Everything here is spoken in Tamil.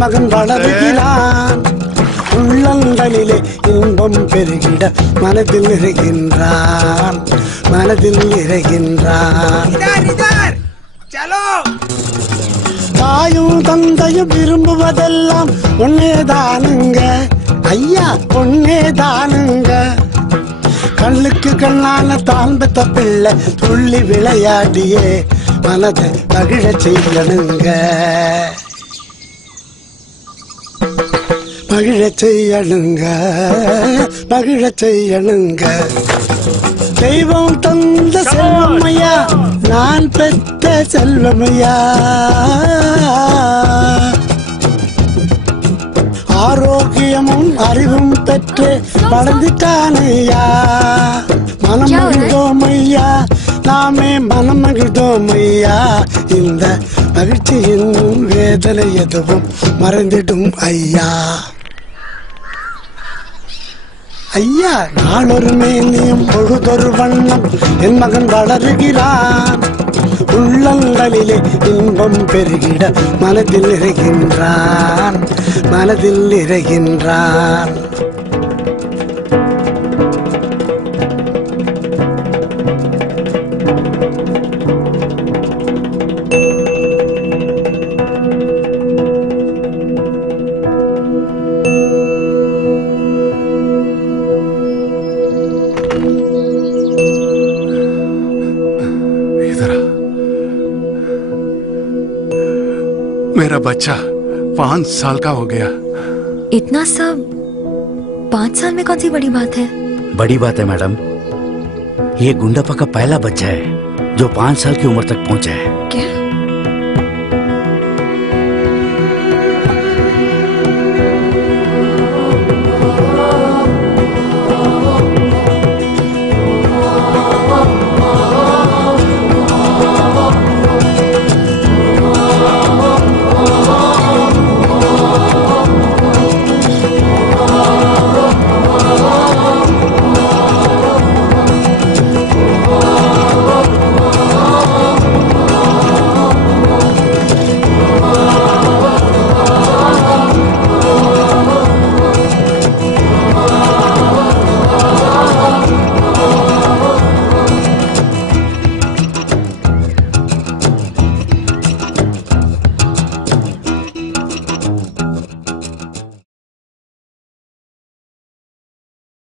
மகன் வளருகிறான். உள்ளங்களிலே இன்பம் பெருகிட மனதில் நிறைகின்றான், மனதில் நிறைகின்றான். தாயும் தந்தையும் விரும்புவதெல்லாம் ஒன்னேதானுங்க ஐயா, ஒன்னேதானுங்க. கண்ணுக்கு கண்ணான தான் பெத்த பிள்ளை துள்ளி விளையாடியே மனதை மகிழ செய்யணுங்க, மகிழ செய்யணுங்க, மகிழ செய்யணுங்க. தெய்வம் தந்த செல்வமையா, நான் பெற்ற செல்வமையா. ஆரோக்கியமும் அறிவும் பெற்று வளர்ந்துட்டானையா. மனம் மகிழ்ந்தோமையா, நாமே மனம் மகிழ்ந்தோமையா. இந்த மகிழ்ச்சியின் வேதனை எதுவும் மறந்திடும் ஐயா. ஐயா, நாளொரு மேனியும் பொழுதொரு வண்ணம் என் மகன் வளருகிறான். உள்ளங்களிலே இன்பம் பெருகிட மனதில் நிறைகின்றான், மனதில் நிறைகின்றான். मेरा बच्चा 5 साल का हो गया। इतना सब 5 साल में कौन सी बड़ी बात है? बड़ी बात है मैडम, ये गुंडापा का पहला बच्चा है जो 5 साल की उम्र तक पहुंचा है। क्या?